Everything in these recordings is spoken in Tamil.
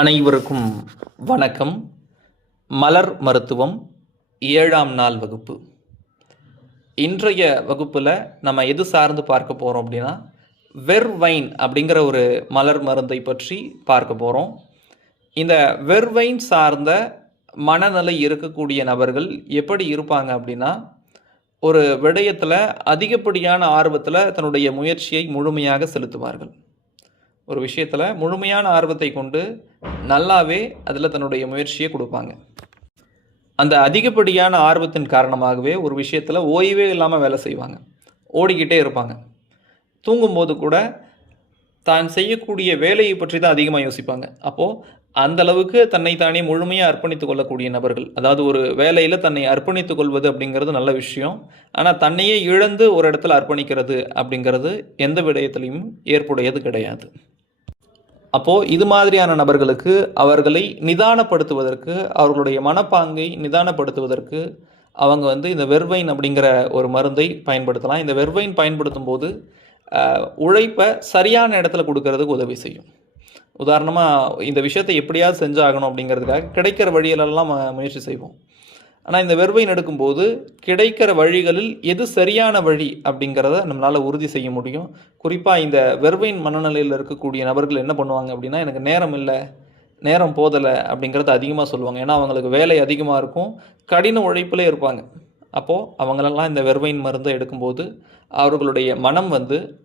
அனைவருக்கும் வணக்கம். மலர் மருத்துவம் 7ஆம் நாள் வகுப்பு. இன்றைய வகுப்பில் நம்ம எது சார்ந்து பார்க்க போகிறோம் அப்படின்னா, வெர்வைன் அப்படிங்கிற ஒரு மலர் மருந்தை பற்றி பார்க்க போகிறோம். இந்த வெர்வைன் சார்ந்த மனநிலை இருக்கக்கூடிய நபர்கள் எப்படி இருப்பாங்க அப்படின்னா, ஒரு விடயத்தில் அதிகப்படியான ஆர்வத்தில் தன்னுடைய முயற்சியை முழுமையாக செலுத்துவார்கள். ஒரு விஷயத்தில் முழுமையான ஆர்வத்தை கொண்டு நல்லாவே அதில் தன்னுடைய முயற்சியை கொடுப்பாங்க. அந்த அதிகப்படியான ஆர்வத்தின் காரணமாகவே ஒரு விஷயத்தில் ஓய்வே இல்லாமல் வேலை செய்வாங்க, ஓடிக்கிட்டே இருப்பாங்க. தூங்கும்போது கூட தான் செய்யக்கூடிய வேலையை பற்றி தான் அதிகமாக யோசிப்பாங்க. அப்போது அந்த அளவுக்கு தன்னைத்தானே முழுமையாக அர்ப்பணித்து கொள்ளக்கூடிய நபர்கள், அதாவது ஒரு வேலையில் தன்னை அர்ப்பணித்து கொள்வது அப்படிங்கிறது நல்ல விஷயம். ஆனால் தன்னையே இழந்து ஒரு இடத்துல அர்ப்பணிக்கிறது அப்படிங்கிறது எந்த விடயத்திலையும் ஏற்புடையது கிடையாது. அப்போது இது மாதிரியான நபர்களுக்கு அவர்களை நிதானப்படுத்துவதற்கு, அவர்களுடைய மனப்பாங்கை நிதானப்படுத்துவதற்கு அவங்க இந்த வெர்வைன் அப்படிங்கிற ஒரு மருந்தை பயன்படுத்தலாம். இந்த வெர்வைன் பயன்படுத்தும் போது உழைப்பை சரியான இடத்துல கொடுக்கறதுக்கு உதவி செய்யும். உதாரணமாக இந்த விஷயத்தை எப்படியாவது செஞ்சாகணும் அப்படிங்கிறதுக்காக கிடைக்கிற வழியிலெல்லாம் முயற்சி செய்வோம். ஆனால் இந்த வெர்வைன் எடுக்கும்போது கிடைக்கிற வழிகளில் எது சரியான வழி அப்படிங்கிறத நம்மளால் உறுதி செய்ய முடியும். குறிப்பாக இந்த வெர்வைன் மனநிலையில் இருக்கக்கூடிய நபர்கள் என்ன பண்ணுவாங்க அப்படின்னா, எனக்கு நேரம் இல்லை, நேரம் போதலை அப்படிங்கிறத அதிகமாக சொல்லுவாங்க. ஏன்னா அவங்களுக்கு வேலை அதிகமாக இருக்கும், கடின உழைப்பிலே இருப்பாங்க. அப்போது அவங்களெல்லாம் இந்த வெர்வைன் மருந்தை எடுக்கும்போது அவர்களுடைய மனம்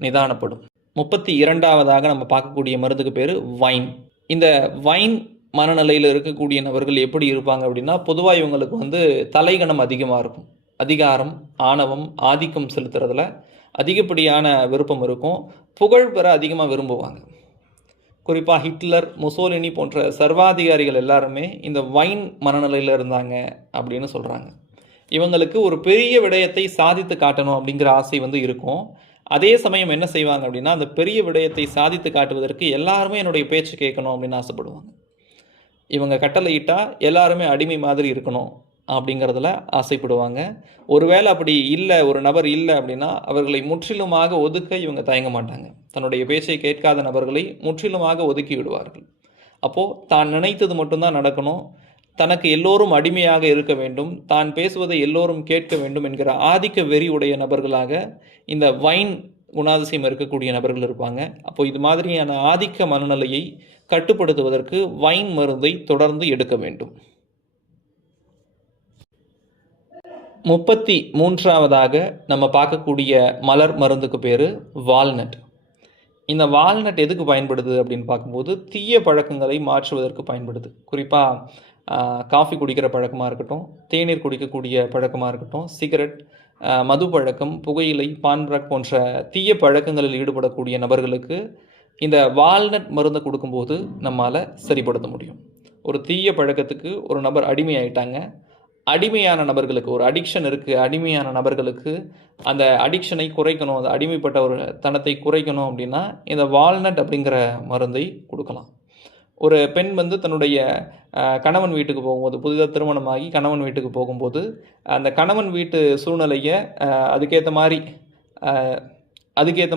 நிதானப்படும். 32ஆவதாக நம்ம பார்க்கக்கூடிய மருந்துக்கு பேர் வைன். இந்த வைன் மனநிலையில் இருக்கக்கூடிய நபர்கள் எப்படி இருப்பாங்க அப்படின்னா, பொதுவாக இவங்களுக்கு தலைகணம் அதிகமாக இருக்கும். அதிகாரம், ஆணவம், ஆதிக்கம் செலுத்துறதுல அதிகப்படியான விருப்பம் இருக்கும். புகழ் பெற அதிகமாக விரும்புவாங்க. குறிப்பாக ஹிட்லர், முசோலினி போன்ற சர்வாதிகாரிகள் எல்லாருமே இந்த வைன் மனநிலையில் இருந்தாங்க அப்படின்னு சொல்கிறாங்க. இவங்களுக்கு ஒரு பெரிய விடயத்தை சாதித்து காட்டணும் அப்படிங்கிற ஆசை இருக்கும். அதே சமயம் என்ன செய்வாங்க அப்படின்னா, அந்த பெரிய விடயத்தை சாதித்து காட்டுவதற்கு எல்லாருமே என்னுடைய பேச்சு கேட்கணும் அப்படின்னு ஆசைப்படுவாங்க. இவங்க கட்டளையிட்டால் எல்லாருமே அடிமை மாதிரி இருக்கணும் அப்படிங்கிறதுல ஆசைப்படுவாங்க. ஒருவேளை அப்படி இல்லை, ஒரு நபர் இல்லை அப்படின்னா அவர்களை முற்றிலுமாக ஒதுக்க இவங்க தயங்க மாட்டாங்க. தன்னுடைய பேச்சை கேட்காத நபர்களை முற்றிலுமாக ஒதுக்கி விடுவார்கள். அப்போது தான் நினைத்தது மட்டும்தான் நடக்கணும், தனக்கு எல்லோரும் அடிமையாக இருக்க வேண்டும், தான் பேசுவதை எல்லோரும் கேட்க வேண்டும் என்கிற ஆதிக்க வெறி உடைய நபர்களாக இந்த வைன் குணாதிசயம் இருக்கக்கூடிய நபர்கள் இருப்பாங்க. அப்போ இது மாதிரியான ஆதிக்க மனநிலையை கட்டுப்படுத்துவதற்கு வைன் மருந்தை தொடர்ந்து எடுக்க வேண்டும். 33ஆவதாக நம்ம பார்க்கக்கூடிய மலர் மருந்துக்கு பேர் வால்நட். இந்த வால்நட் எதுக்கு பயன்படுது அப்படின்னு பார்க்கும்போது, தீய பழக்கங்களை மாற்றுவதற்கு பயன்படுது. குறிப்பாக காஃபி குடிக்கிற பழக்கமாக இருக்கட்டும், தேநீர் குடிக்கக்கூடிய பழக்கமாக இருக்கட்டும், சிகரெட், மது பழக்கம், புகையிலை, பான்பிராக் போன்ற தீய பழக்கங்களில் ஈடுபடக்கூடிய நபர்களுக்கு இந்த வால்நட் மருந்தை கொடுக்கும்போது நம்மால் சரிப்படுத்த முடியும். ஒரு தீய பழக்கத்துக்கு ஒரு நபர் அடிமையாயிட்டாங்க, அடிமையான நபர்களுக்கு ஒரு அடிக்ஷன் இருக்குது, அடிமையான நபர்களுக்கு அந்த அடிக்ஷனை குறைக்கணும், அந்த அடிமைப்பட்ட ஒரு தனத்தை குறைக்கணும் அப்படின்னா இந்த வால்நட் அப்படிங்கிற மருந்தை கொடுக்கலாம். ஒரு பெண் தன்னுடைய கணவன் வீட்டுக்கு போகும்போது, புதிதாக திருமணமாகி கணவன் வீட்டுக்கு போகும்போது அந்த கணவன் வீட்டு சூழ்நிலையை அதுக்கேற்ற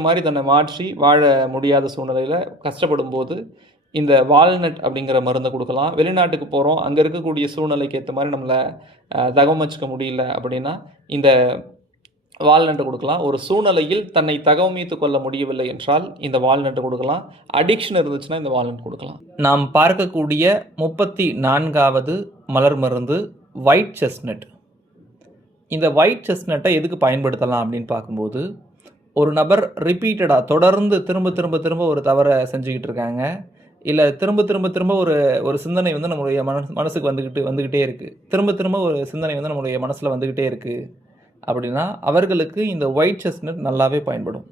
மாதிரி தன்னை மாற்றி வாழ முடியாத சூழ்நிலையில் கஷ்டப்படும் போது இந்த வால்நட் அப்படிங்கிற மருந்தை கொடுக்கலாம். வெளிநாட்டுக்கு போகிறோம், அங்கே இருக்கக்கூடிய சூழ்நிலைக்கு ஏற்ற மாதிரி நம்மளை தகவமைச்சிக்க முடியல அப்படின்னா இந்த வால்நட்டை கொடுக்கலாம். ஒரு சூழ்நிலையில் தன்னை தகவமைத்து கொள்ள முடியவில்லை என்றால் இந்த வால்நட்டை கொடுக்கலாம். அடிக்ஷன் இருந்துச்சுன்னா இந்த வால்நட் கொடுக்கலாம். நாம் பார்க்கக்கூடிய 34ஆவது மலர் மருந்து ஒயிட் செஸ்னட். இந்த ஒயிட் செஸ்னட்டை எதுக்கு பயன்படுத்தலாம் அப்படின்னு பார்க்கும்போது, ஒரு நபர் ரிப்பீட்டடாக தொடர்ந்து திரும்ப ஒரு தவறை செஞ்சுக்கிட்டு இருக்காங்க, இல்லை திரும்ப ஒரு சிந்தனை நம்மளுடைய மனசுக்கு வந்துக்கிட்டே இருக்குது, திரும்ப ஒரு சிந்தனை நம்மளுடைய மனசில் வந்துக்கிட்டே இருக்குது அப்படின்னா அவர்களுக்கு இந்த ஒயிட் செஸ்னட் நல்லாவே பயன்படும்.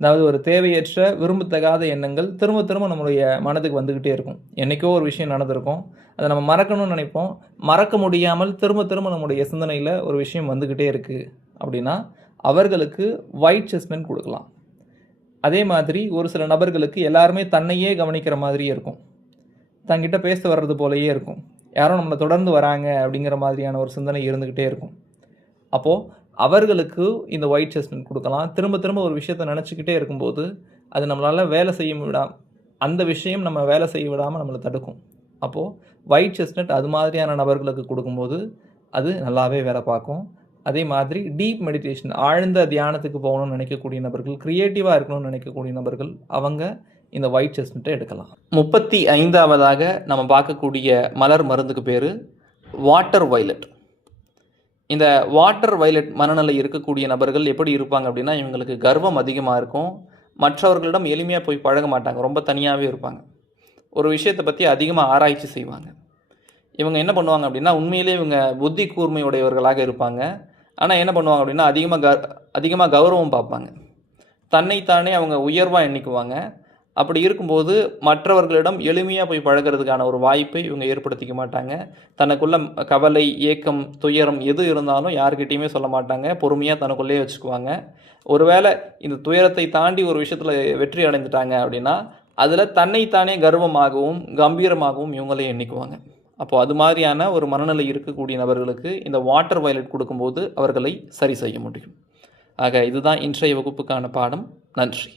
அதாவது ஒரு தேவையற்ற விரும்பத்தகாத எண்ணங்கள் திரும்ப நம்மளுடைய மனதுக்கு வந்துக்கிட்டே இருக்கும். என்றைக்கோ ஒரு விஷயம் நடந்திருக்கும், அதை நம்ம மறக்கணும்னு நினைப்போம், மறக்க முடியாமல் திரும்ப நம்முடைய சிந்தனையில் ஒரு விஷயம் வந்துக்கிட்டே இருக்குது அப்படின்னா அவர்களுக்கு ஒயிட் செஸ்னட் கொடுக்கலாம். அதே மாதிரி ஒரு சில நபர்களுக்கு எல்லாருமே தன்னையே கவனிக்கிற மாதிரியே இருக்கும், தங்கிட்ட பேச வர்றது போலையே இருக்கும், யாரும் நம்மளை தொடர்ந்து வராங்க அப்படிங்கிற மாதிரியான ஒரு சிந்தனை இருந்துக்கிட்டே இருக்கும். அப்போது அவர்களுக்கு இந்த ஒயிட் செஸ்னட் கொடுக்கலாம். திரும்ப ஒரு விஷயத்தை நினச்சிக்கிட்டே இருக்கும்போது அது நம்மளால் வேலை செய்ய அந்த விஷயம் நம்ம வேலை செய்ய விடாமல் நம்மளை தடுக்கும். அப்போது ஒயிட் செஸ்ட்நட் அது மாதிரியான நபர்களுக்கு கொடுக்கும்போது அது நல்லாவே வேலை பார்க்கும். அதே மாதிரி டீப் மெடிடேஷன், ஆழ்ந்த தியானத்துக்கு போகணும்னு நினைக்கக்கூடிய நபர்கள், கிரியேட்டிவாக இருக்கணும்னு நினைக்கக்கூடிய நபர்கள், அவங்க இந்த ஒயிட் செஸ்ட்நட்டை எடுக்கலாம். 35ஆவதாக நம்ம பார்க்கக்கூடிய மலர் மருந்துக்கு பேர் வாட்டர் வயலட். இந்த வாட்டர் வயலட் மனநிலை இருக்கக்கூடிய நபர்கள் எப்படி இருப்பாங்க அப்படின்னா, இவங்களுக்கு கர்வம் அதிகமாக இருக்கும். மற்றவர்களிடம் எளிமையாக போய் பழக மாட்டாங்க. ரொம்ப தனியாகவே இருப்பாங்க. ஒரு விஷயத்தை பற்றி அதிகமாக ஆராய்ச்சி செய்வாங்க. இவங்க என்ன பண்ணுவாங்க அப்படின்னா, உண்மையிலே இவங்க புத்தி கூர்மையுடையவர்களாக இருப்பாங்க. ஆனால் என்ன பண்ணுவாங்க அப்படின்னா, அதிகமாக கௌரவம் பார்ப்பாங்க. தன்னைத்தானே அவங்க உயர்வாக எண்ணிக்குவாங்க. அப்படி இருக்கும்போது மற்றவர்களிடம் எளிமையாக போய் பழகிறதுக்கான ஒரு வாய்ப்பை இவங்க ஏற்படுத்திக்க மாட்டாங்க. தனக்குள்ள கவலை, ஏக்கம், துயரம் எது இருந்தாலும் யார்கிட்டையுமே சொல்ல மாட்டாங்க. பொறுமையாக தனக்குள்ளேயே வச்சுக்குவாங்க. ஒருவேளை இந்த துயரத்தை தாண்டி ஒரு விஷயத்தில் வெற்றி அடைஞ்சிட்டாங்க அப்படின்னா, அதில் தன்னைத்தானே கர்வமாகவும் கம்பீரமாகவும் இவங்களே எண்ணிக்குவாங்க. அப்போது அது மாதிரியான ஒரு மனநிலை இருக்கக்கூடிய நபர்களுக்கு இந்த வாட்டர் வயலட் கொடுக்கும்போது அவர்களை சரி செய்ய முடியும். ஆக இதுதான் இன்றைய வகுப்புக்கான பாடம். நன்றி.